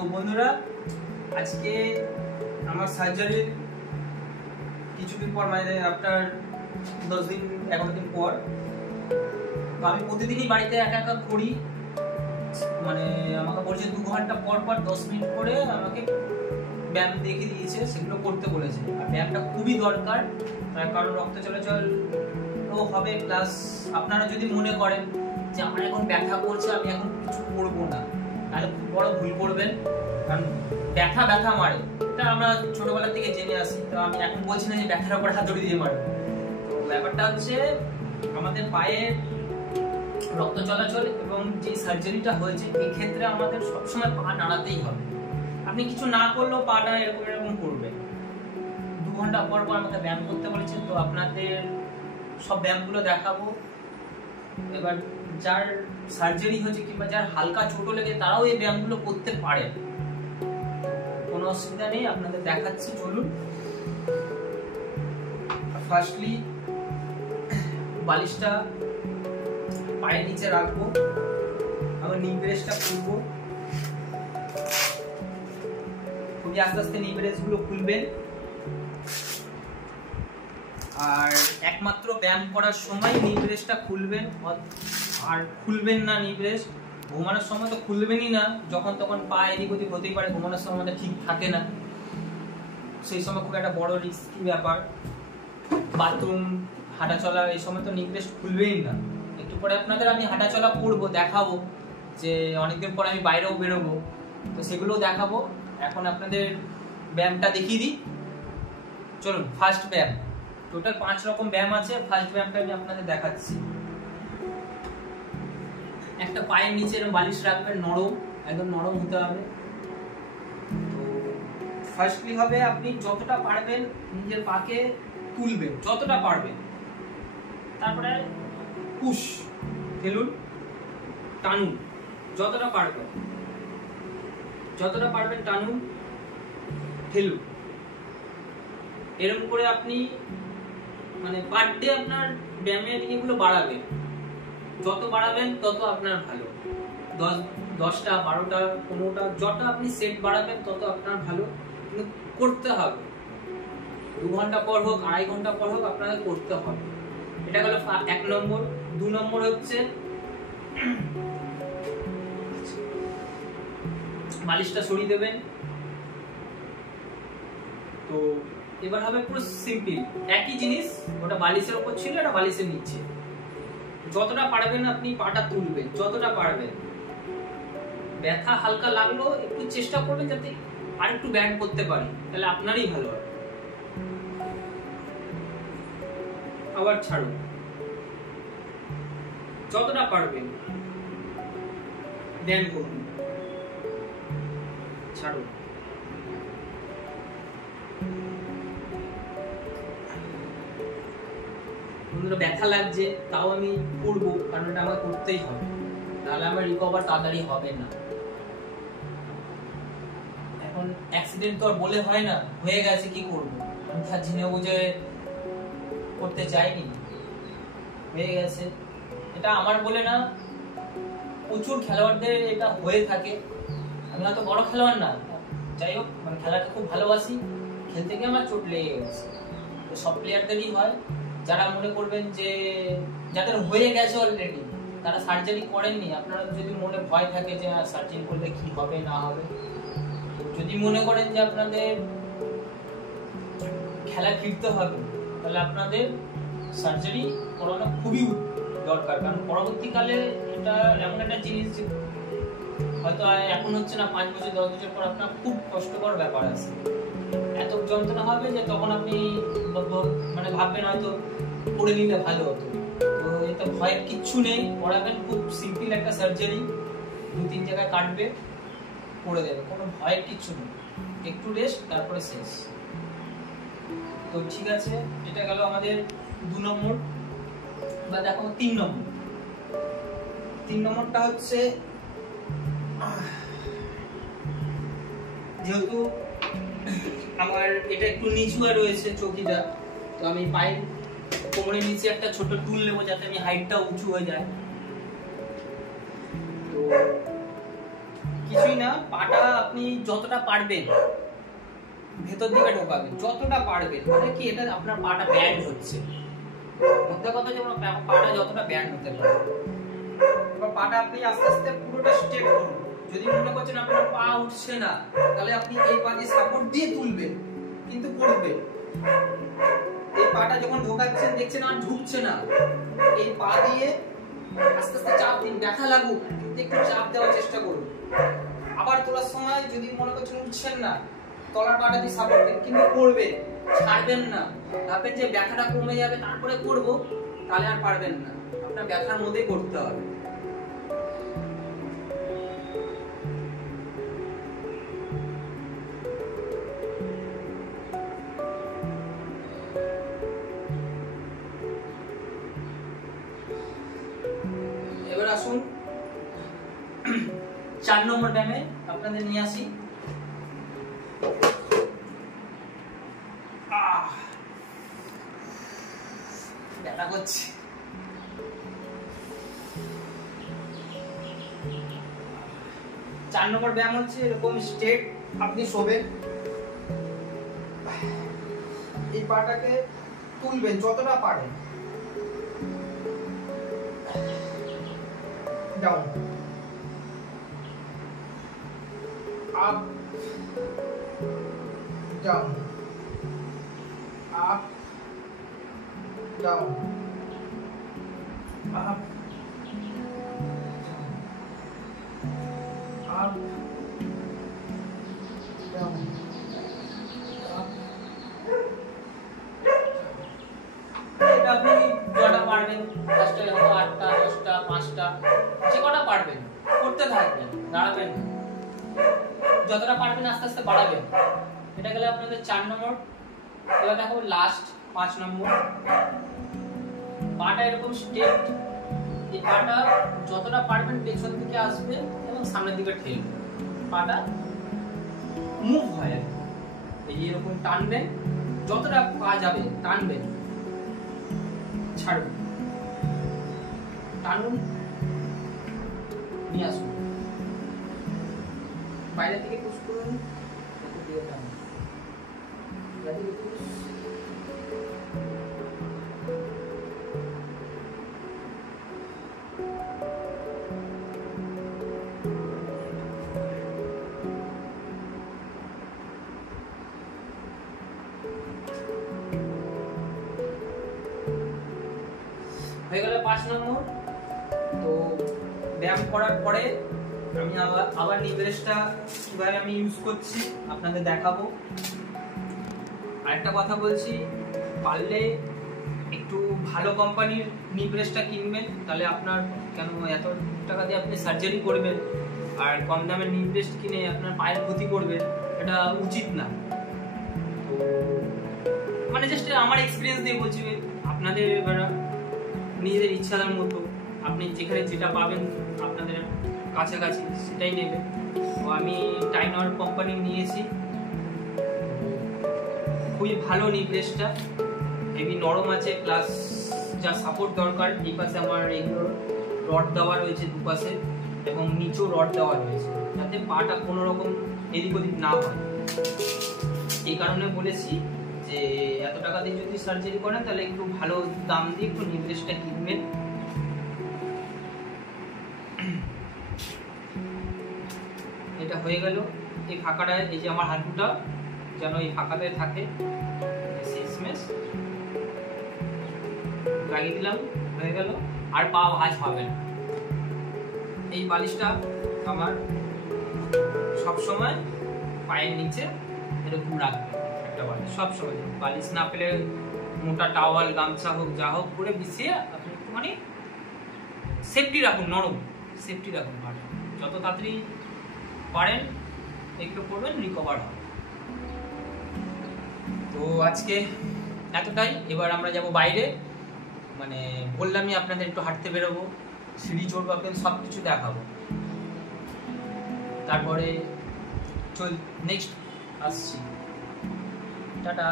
তো বন্ধুরা, আজকে আমার সার্জারির কিছুদিন পর, মানে আপনার 10 দিন 11 দিন পর, আমি প্রতিদিনই বাড়িতে একা একা করি। মানে আমাকে বলছে 2 ঘন্টা পর পর 10 মিনিট করে আমাকে ব্যায়াম দেখে দিয়েছে, সেগুলো করতে বলেছে। আর ব্যায়ামটা খুবই দরকার, তার কারণ রক্ত চলাচল হবে, প্লাস আপনারা যদি মনে করেন যে আমার এখন ব্যথা করছে, আমি এখন কিছু করবো না, তাহলে খুব বড় ভুল করবেন। কারণ ব্যথা মারে, এটা আমরা ছোটবেলা থেকে জেনে আসি। তো আমি এখন বলছি না যে ব্যথার উপর হাতুড়ি দিয়ে মারবে। তো ব্যাপারটা হচ্ছে, আমাদের পায়ের রক্ত চলাচল এবং যে সার্জারিটা হয়েছে, এই ক্ষেত্রে আমাদের সবসময় পা নাড়াতেই হবে। আপনি কিছু না করলেও পাটা এরকম করবে। 2 ঘন্টা পর পর আমাকে ব্যায়াম করতে বলেছেন। তো আপনাদের সব ব্যায়ামগুলো দেখাবো। এবার যার সার্জারি হয়েছে কিংবা যার হালকা ছোট লেগে, তারাও এই ব্যায়ামগুলো করতে পারে, কোনো অসুবিধা নেই। আপনাদের দেখাচ্ছি, চলুন। ফার্স্টলি বালিশটা পায়ের নিচে রাখবো, আমার নি ব্রেসটা খুলবো। খুবই আস্তে আস্তে নি ব্রেস গুলো খুলবেন। আর একমাত্র ব্যায়াম করার সময় নি ব্রেসটা খুলবেন, আর খুলবেন না নি ব্রেস ঘুমানোর সময়। তো খুলবেনই না, যখন তখন পা এদিক ওদিক হতেই পারে, ঘুমানোর সময় ঠিক থাকে না, সেই সময় খুব একটা বড় রিস্কি ব্যাপার। বাথরুম, হাঁটাচলা, এই সময় তো নি ব্রেস খুলবেই না। একটু পরে আপনাদের আমি হাঁটাচলা করবো, দেখাবো যে অনেকদিন পরে আমি বাইরেও বেরোবো, তো সেগুলোও দেখাবো। এখন আপনাদের ব্যায়ামটা দেখিয়ে দিই, চলুন। ফার্স্ট ব্যায়াম, টোটাল 5 রকম ব্যায়াম আছে। ফার্স্ট ব্যায়ামটা আমি আপনাদের দেখাচ্ছি। একটা পায়ের নিচে বালিশ রাখবেন, নরম, একদম নরম হতে হবে। তো ফার্স্টলি হবে, আপনি যতটা পারবেন নিজের পাকে তুলবেন, যতটা পারবেন। তারপরে পুশ, ঠেলুন, টানুন, যতটা পারবেন টানুন, ঠেলুন। এরকম করে আপনি মানে পার ডে আপনার ব্যায়ামের ইয়েগুলো বাড়াবেন। যত বাড়াবেন তত আপনার ভালো। 10টা 12টা 15টা যত আপনি সেট বাড়াবেন তত আপনার ভালো, কিন্তু করতে হবে। 2 ঘন্টা পর হোক, 2.5 ঘন্টা পর হোক, আপনাকে করতে হবে। এটা হলো 1 নম্বর। 2 নম্বর হচ্ছে বালিশটা সরিয়ে দেবেন। তো এবার হবে পুরো সিম্পল একই জিনিস, ওটা বালিশের উপর ছিল, এটা বালিশের নিচে। যতটা পারবেন আপনি পাটা তুলবেন, যতটা পারবেন। ব্যথা হালকা লাগলো, একটু চেষ্টা করবেন যাতে আর একটু ব্যান্ড করতে পারি, তাহলে আপনারই ভালো হয়। আবার ছাড়ুন, যতটা পারবেন ব্যান্ড করুন, ছাড়ুন। ব্যথা লাগছে, তাও আমি করবো, কারণ এটা আমার করতেই হবে, তাহলে আমার রিকভার তাড়াতাড়ি হবে না। এখন অ্যাক্সিডেন্ট তো আর বলে হয় না, হয়ে গেছে, কি করবো? আমি তার জেনে বুঝে করতে চাইনি, হয়ে গেছে। এটা আমার বলে না, প্রচুর খেলোয়াড়দের এটা হয়ে থাকে। আমি হয়তো বড় খেলোয়াড় না, যাই হোক, মানে খেলাটা খুব ভালোবাসি, খেলতে গিয়ে আমার চোট লেগে গেছে। সব প্লেয়ারদেরই হয়। যারা মনে করবেন যে যাদের হয়ে গেছে অলরেডি, তারা সার্জারি করেননি, আপনারা যদি মনে ভয় থাকে যে সার্জারি করলে কি হবে না হবে, যদি মনে করেন যে আপনাদের খেলা ফিরতে হবে, তাহলে আপনাদের সার্জারি করানো খুবই দরকার। কারণ পরবর্তীকালে এটা এমন একটা জিনিস যে হয়তো এখন হচ্ছে না, 5 বছর 10 বছর পর আপনার খুব কষ্টকর ব্যাপার আছে। এত যন্ত্রণা হবে যে তখন আপনি মানে ভাববেন হয়তো করে নিলে ভালো হতো। তো এটা ভয়ের কিচ্ছু নেই, করাবেন। খুব সিম্পল একটা সার্জারি, 2-3 জায়গায় কাটবে, করে দেবে, কোনো ভয়ের কিচ্ছু নেই। একটু রেস্ট, তারপরে শেষ। তো ঠিক আছে, এটা গেল আমাদের 2 নম্বর। বা দেখো 3 নম্বর। 3 নম্বরটা হচ্ছে, যেহেতু আমার এটা একটু নিচু রয়েছে চৌকিটা, তো আমি পায়ের কোমরের নিচে একটা ছোট টুল নেবো, যাতে আমি হাইটটা উঁচু হয়ে যায়। তো কিছুই না, পাটা আপনি যতটা পারবেন ভেতর দিকে ঢোকাবেন, যতটা পারবেন। মানে কি, এটা আপনার পাটা ব্যান্ড হচ্ছে, মধ্যে কথা যে পাটা যতটা ব্যান্ড হতে পারে। এবার পাটা আপনি আস্তে আস্তে পুরোটা স্ট্রেট করুন। যদি মনে করছেন আপনার পা উঠছে না, তাহলে আপনি এই পা দিয়ে সাপোর্ট দিয়ে তুলবেন, কিন্তু পড়বে। এই পাটা যখন ঢোকাচ্ছেন দেখছেন আর ঢুকছে না, এই পা দিয়ে আস্তে আস্তে চাপ দিন, ব্যথা লাগুক কিন্তু একটু চাপ দেওয়ার চেষ্টা করুন। আবার তোলার সময় যদি মনে করছেন উঠছেন না, তলার পাটা দিয়ে সাপোর্ট দিন, কিন্তু পড়বে, ছাড়বেন না। ভাববেন যে ব্যথাটা কমে যাবে তারপরে করবো, তাহলে আর পারবেন না। আপনার ব্যথার মধ্যেই করতে হবে। এবার আসুন 4 নম্বর ব্যায়ামে আপনাদের নিয়ে আসি। ব্যথা করছে। 4 নম্বর ব্যায়াম হচ্ছে এরকম স্ট্রেট আপনি শোবেন, এই পাটাকে তুলবেন যতটা পারেন, down, up, down, up, down, up, up, down, up. এটা আপনি যতটা পারবেন, 10টা, 8টা, 10টা, 5টা, যে কটা পারবেন করতে থাকবেন, দাঁড়াবেন না। যতটা পারবেন আস্তে আস্তে বাড়াবেন। এটা গেলে আপনাদের 4 নম্বর। এবার দেখো লাস্ট 5 নম্বর। পাটা এরকম স্ট্রেট, এই পাটা যতটা পারবেন পেছন দিকে আসবে এবং সামনের দিকে ঠেলবে, পাটা মুভ হয়। এই এরকম টানবেন, যতটা পা যাবে টানবেন, ছাড়বেন, টানুন, নিয়ে আসুন, বাইরে থেকে পুশ করুন, দিয়ে টানুন, বাইরে থেকে পুশ। হয়ে গেল 5 নম্বর। তো ব্যায়াম করার পরে আমি আবার নি ব্রেসটা কিভাবে আমি ইউজ করছি আপনাদের দেখাবো। আরেকটা কথা বলছি, পারলে একটু ভালো কোম্পানির নি ব্রেসটা কিনবেন, তাহলে আপনার কেন এত টাকা দিয়ে আপনি সার্জারি করবেন আর কম দামের নি ব্রেস কিনে আপনার পায়ের ক্ষতি করবেন, এটা উচিত না। তো মানে জাস্ট আমার এক্সপিরিয়েন্স দিয়ে বলছি, আপনাদের নিজেদের ইচ্ছার মতো আপনি যেখানে যেটা পাবেন আপনাদের কাছাকাছি সেটাই নেবেন। তো আমি টাইনর কোম্পানি নিয়েছি, খুবই ভালো নি ব্রেসটা, হেভি নরম আছে, প্লাস যা সাপোর্ট দরকার। এই পাশে আমার এগুলো রড দেওয়া রয়েছে দুপাশে, এবং নিচেও রড দেওয়া রয়েছে, যাতে পাটা কোনো রকম এদিক ওদিক না হয়। এই কারণে বলেছি যে এত টাকা দিয়ে যদি সার্জারি করেন তাহলে একটু ভালো দাম দিয়ে একটু নি ব্রেসটা কিনবেন। এটা হয়ে গেল। এই ফাঁকাটা, এই যে আমার হাঁটুটা যেন এই ফাঁকাতে থাকে, শেষমেশ লাগিয়ে দিলাম, হয়ে গেল। আর পা ভাঁজ হবে না। এই বালিশটা আমার সবসময় পায়ের নিচে এরকম রাখবে, একটা বালিশ সবসময়। বালিশ না পেলে মোটা টাওয়াল, গামছা হোক, যা হোক করে বিছিয়ে আপনি একটুখানি সেফটি রাখুন, নরম সেফটি রাখুন। পাটা যত তাড়াতাড়ি পারেন একটু করবেন, রিকভার হবে। তো আজকে এতটাই। এবার আমরা যাব বাইরে, মানে বললামই আপনাদের একটু হাঁটতে বেরোবো, সিঁড়ি চড়বো, আপনাদের সব কিছু দেখাবো। তারপরে চল নেক্সট আসছি, টাটা।